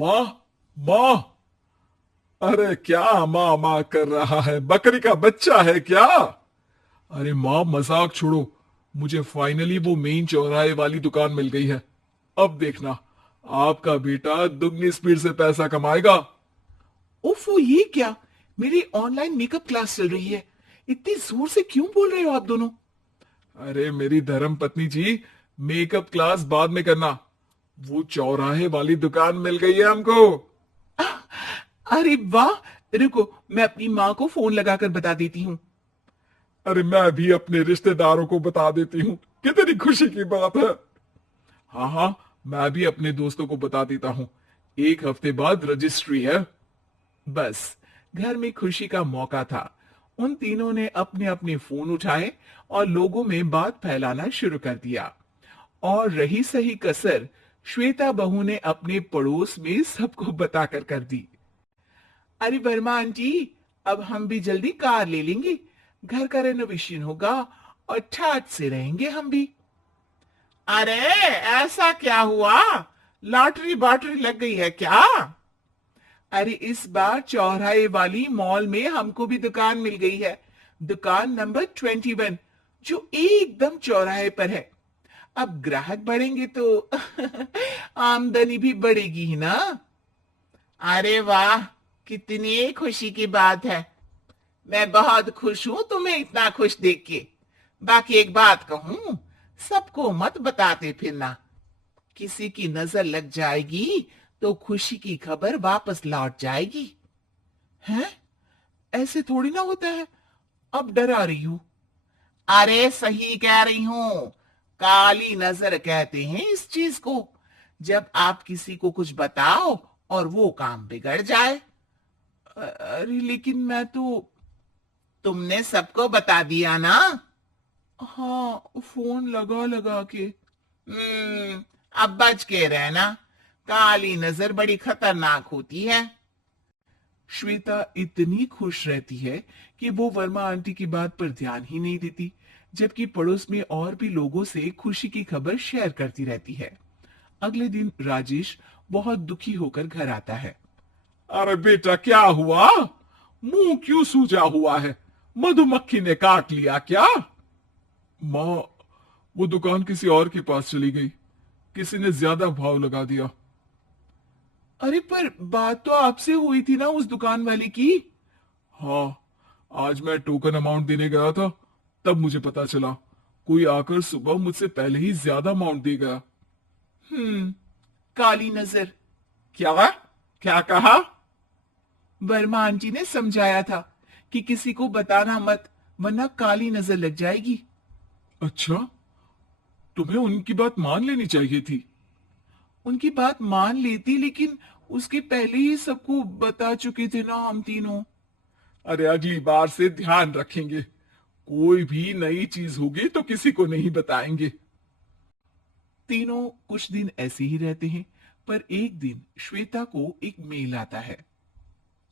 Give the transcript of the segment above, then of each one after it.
माँ, माँ। अरे क्या माँ माँ कर रहा है? बकरी का बच्चा है क्या? अरे माँ, मजाक छोड़ो। मुझे फाइनली वो मेन चौराहे वाली दुकान मिल गई है। अब देखना, आपका बेटा दुगनी स्पीड से पैसा कमाएगा। ओफो, ये क्या? मेरी ऑनलाइन मेकअप क्लास चल रही है। इतनी जोर से क्यों बोल रहे हो आप दोनों? अरे मेरी धर्म पत्नी जी, मेकअप क्लास बाद में करना। वो चौराहे वाली दुकान मिल गई है हमको। अरे वाह! रुको, मैं अपनी माँ को फोन लगाकर बता देती हूँ। अरे मैं भी अपने रिश्तेदारों को बता देती हूँ। कितनी खुशी की बात है। हाँ हाँ, मैं भी अपने दोस्तों को बता देता हूँ। एक हफ्ते बाद रजिस्ट्री है। बस, घर में खुशी का मौका था। उन तीनों ने अपने अपने फोन उठाए और लोगों में बात फैलाना शुरू कर दिया। और रही सही कसर, श्वेता बहू ने अपने पड़ोस में सबको बताकर कर दी। अरे वर्मा आंटी, अब हम भी जल्दी कार ले लेंगे। घर का रेनोवेशन होगा और ठाट से रहेंगे हम भी। अरे, ऐसा क्या हुआ? लॉटरी बाटरी लग गई है क्या? अरे, इस बार चौराहे वाली मॉल में हमको भी दुकान मिल गई है। दुकान नंबर 21, जो एकदम चौराहे पर है। अब ग्राहक बढ़ेंगे तो आमदनी भी बढ़ेगी ही ना। अरे वाह, कितनी खुशी की बात है। मैं बहुत खुश हूं तुम्हें इतना खुश देख के। बाकी एक बात कहूं, सबको मत बताते फिरना। किसी की नजर लग जाएगी तो खुशी की खबर वापस लौट जाएगी। हैं? ऐसे थोड़ी ना होता है। अब डरा रही हूं। अरे सही कह रही हूं। काली नजर कहते हैं इस चीज को। जब आप किसी को कुछ बताओ और वो काम बिगड़ जाए। अरे लेकिन मैं तो। तुमने सबको बता दिया ना? हाँ, फोन लगा लगा के। अब बच के रहना। काली नजर बड़ी खतरनाक होती है। श्वेता इतनी खुश रहती है कि वो वर्मा आंटी की बात पर ध्यान ही नहीं देती, जबकि पड़ोस में और भी लोगों से खुशी की खबर शेयर करती रहती है। अगले दिन राजेश बहुत दुखी होकर घर आता है। अरे बेटा, क्या हुआ? मुंह क्यों सूजा हुआ है? मधुमक्खी ने काट लिया क्या? माँ, वो दुकान किसी और के पास चली गई। किसी ने ज्यादा भाव लगा दिया। अरे पर बात तो आपसे हुई थी ना उस दुकान वाले की। हाँ, आज मैं टोकन अमाउंट देने गया था, तब मुझे पता चला। कोई आकर सुबह मुझसे पहले ही ज्यादा अमाउंट दे गया। हम्म, काली नजर। क्या? क्या कहा? वर्मा आंटी ने समझाया था कि किसी को बताना मत, वरना काली नजर लग जाएगी। अच्छा, तुम्हें उनकी बात मान लेनी चाहिए थी। उनकी बात मान लेती, लेकिन उसके पहले ही सबको बता चुके थे ना हम तीनों। अरे अगली बार से ध्यान रखेंगे। कोई भी नई चीज होगी तो किसी को नहीं बताएंगे। तीनों कुछ दिन ऐसे ही रहते हैं, पर एक दिन श्वेता को एक मेल आता है।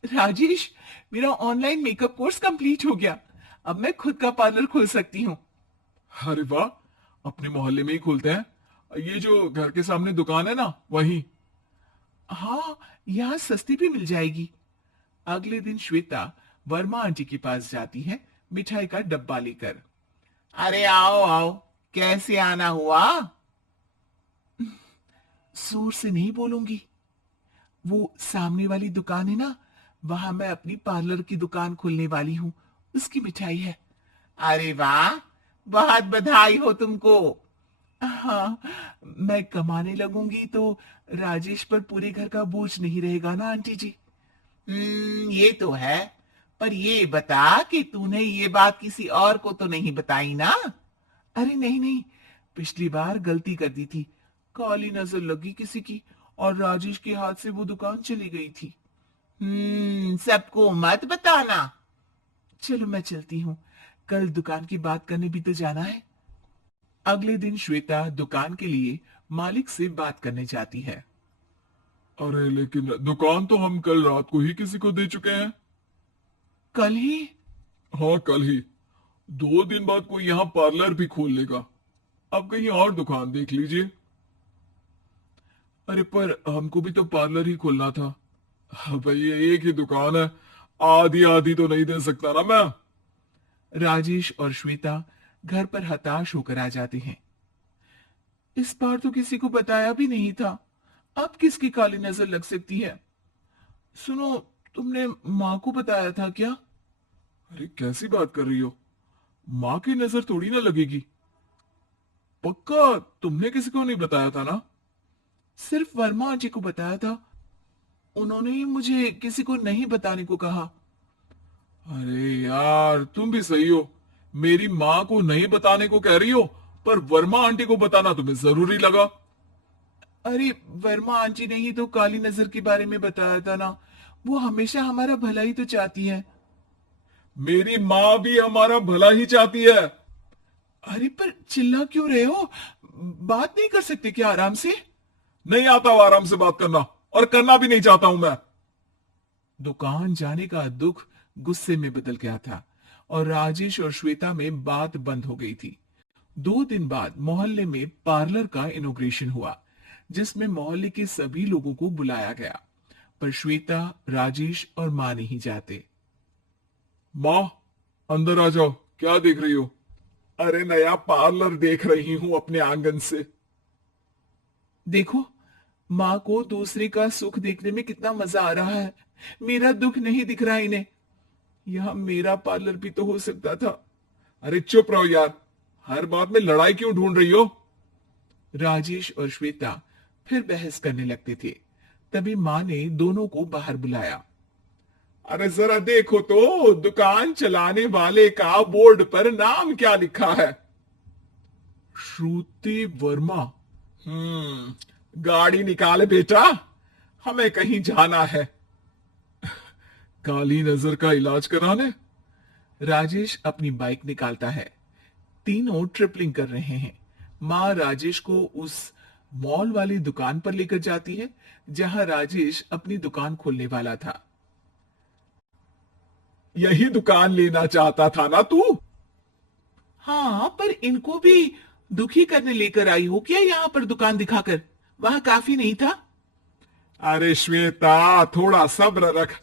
राजेश, मेरा ऑनलाइन मेकअप कोर्स कंप्लीट हो गया। अब मैं खुद का पार्लर खोल सकती हूँ। अरे वाह, अपने मोहल्ले में ही खोलते हैं। ये जो घर के सामने दुकान है ना, वही। हाँ, यहाँ सस्ती भी मिल जाएगी। अगले दिन श्वेता वर्मा आंटी के पास जाती है, मिठाई का डब्बा लेकर। अरे आओ आओ, कैसे आना हुआ? जोर से नहीं बोलूंगी। वो सामने वाली दुकान है ना, वहां मैं अपनी पार्लर की दुकान खोलने वाली हूँ। उसकी मिठाई है। अरे वाह, बहुत बधाई हो तुमको। हाँ, मैं कमाने लगूंगी तो राजेश पर पूरे घर का बोझ नहीं रहेगा ना आंटी जी। ये तो है। पर ये बता कि तूने ये बात किसी और को तो नहीं बताई ना? अरे नहीं नहीं, पिछली बार गलती कर दी थी। काली नजर लगी किसी की और राजेश के हाथ से वो दुकान चली गई थी। सबको मत बताना। चलो मैं चलती हूँ, कल दुकान की बात करने भी तो जाना है। अगले दिन श्वेता दुकान के लिए मालिक से बात करने जाती है। अरे लेकिन दुकान तो हम कल रात को ही किसी को दे चुके हैं। कल ही? हाँ, कल ही। 2 दिन बाद कोई यहाँ पार्लर भी खोल लेगा। अब कहीं और दुकान देख लीजिए। अरे पर हमको भी तो पार्लर ही खोलना था। हाँ भाई, ये एक ही दुकान है, आधी आधी तो नहीं दे सकता ना मैं। राजेश और श्वेता घर पर हताश होकर आ जाते हैं। इस बार तो किसी को बताया भी नहीं था, अब किसकी काली नजर लग सकती है? सुनो, तुमने माँ को बताया था क्या? अरे कैसी बात कर रही हो, माँ की नजर थोड़ी ना लगेगी। पक्का तुमने किसी को नहीं बताया था ना? सिर्फ वर्मा जी को बताया था, उन्होंने ही मुझे किसी को नहीं बताने को कहा। अरे यार तुम भी सही हो, मेरी माँ को नहीं बताने को कह रही हो, पर वर्मा आंटी को बताना तुम्हें जरूरी लगा। अरे, वर्मा आंटी ने ही तो काली नजर के बारे में बताया था ना, वो हमेशा हमारा भला ही तो चाहती है। मेरी माँ भी हमारा भला ही चाहती है। अरे पर चिल्ला क्यों रहे हो? बात नहीं कर सकते क्या आराम से? नहीं आता हूं आराम से बात करना, और करना भी नहीं चाहता हूं मैं। दुकान जाने का दुख गुस्से में बदल गया था और राजेश और श्वेता में बात बंद हो गई थी। 2 दिन बाद मोहल्ले में पार्लर का इनॉग्रेशन हुआ, जिसमें मोहल्ले के सभी लोगों को बुलाया गया, पर श्वेता, राजेश और मां नहीं जाते। माँ अंदर आ जाओ, क्या देख रही हो? अरे नया पार्लर देख रही हूं अपने आंगन से। देखो, माँ को दूसरे का सुख देखने में कितना मजा आ रहा है, मेरा दुख नहीं दिख रहा इन्हें। यह मेरा पार्लर भी तो हो सकता था। अरे चुप रहो यार, हर बात में लड़ाई क्यों ढूंढ रही हो? राजेश और श्वेता फिर बहस करने लगते थे। तभी माँ ने दोनों को बाहर बुलाया। अरे जरा देखो तो, दुकान चलाने वाले का बोर्ड पर नाम क्या लिखा है? श्रुति वर्मा। गाड़ी निकाले बेटा, हमें कहीं जाना है। काली नजर का इलाज कराने? राजेश अपनी बाइक निकालता है। तीनों ट्रिपलिंग कर रहे हैं। माँ राजेश को उस मॉल वाली दुकान पर लेकर जाती है जहां राजेश अपनी दुकान खोलने वाला था। यही दुकान लेना चाहता था ना तू? हाँ, पर इनको भी दुखी करने लेकर आई हो क्या यहाँ पर दुकान दिखाकर? वहां काफी नहीं था? अरे श्वेता, थोड़ा सब्र रख,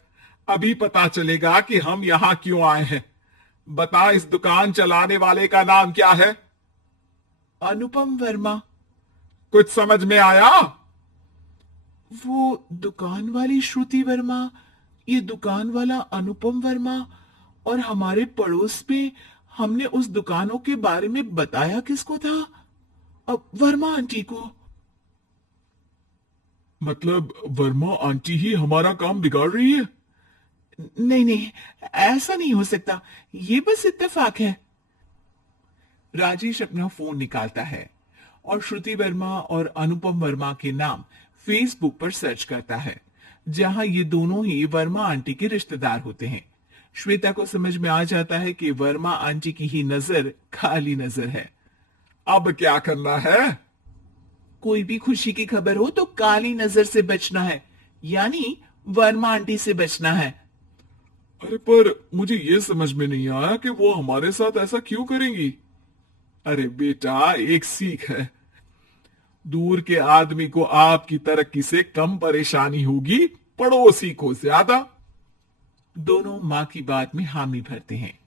अभी पता चलेगा कि हम यहाँ क्यों आए हैं। बता, इस दुकान चलाने वाले का नाम क्या है? अनुपम वर्मा। कुछ समझ में आया? वो दुकान वाली श्रुति वर्मा, ये दुकान वाला अनुपम वर्मा, और हमारे पड़ोस में हमने उस दुकानों के बारे में बताया किसको था? अब वर्मा आंटी को। मतलब वर्मा आंटी ही हमारा काम बिगाड़ रही है? नहीं नहीं, ऐसा नहीं हो सकता, ये बस इत्तेफाक है। राजेश अपना फोन निकालता है और श्रुति वर्मा और अनुपम वर्मा के नाम फेसबुक पर सर्च करता है, जहां ये दोनों ही वर्मा आंटी के रिश्तेदार होते हैं। श्वेता को समझ में आ जाता है कि वर्मा आंटी की ही नजर खाली नजर है। अब क्या करना है? कोई भी खुशी की खबर हो तो काली नजर से बचना है, यानी वर्मा आंटी से बचना है। अरे पर मुझे ये समझ में नहीं आया कि वो हमारे साथ ऐसा क्यों करेंगी। अरे बेटा, एक सीख है, दूर के आदमी को आपकी तरक्की से कम परेशानी होगी, पड़ोसी को ज्यादा। दोनों माँ की बात में हामी भरते हैं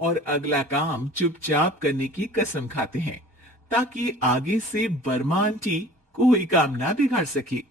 और अगला काम चुपचाप करने की कसम खाते हैं, ताकि आगे से वर्मा आंटी कोई काम ना बिगाड़ सके।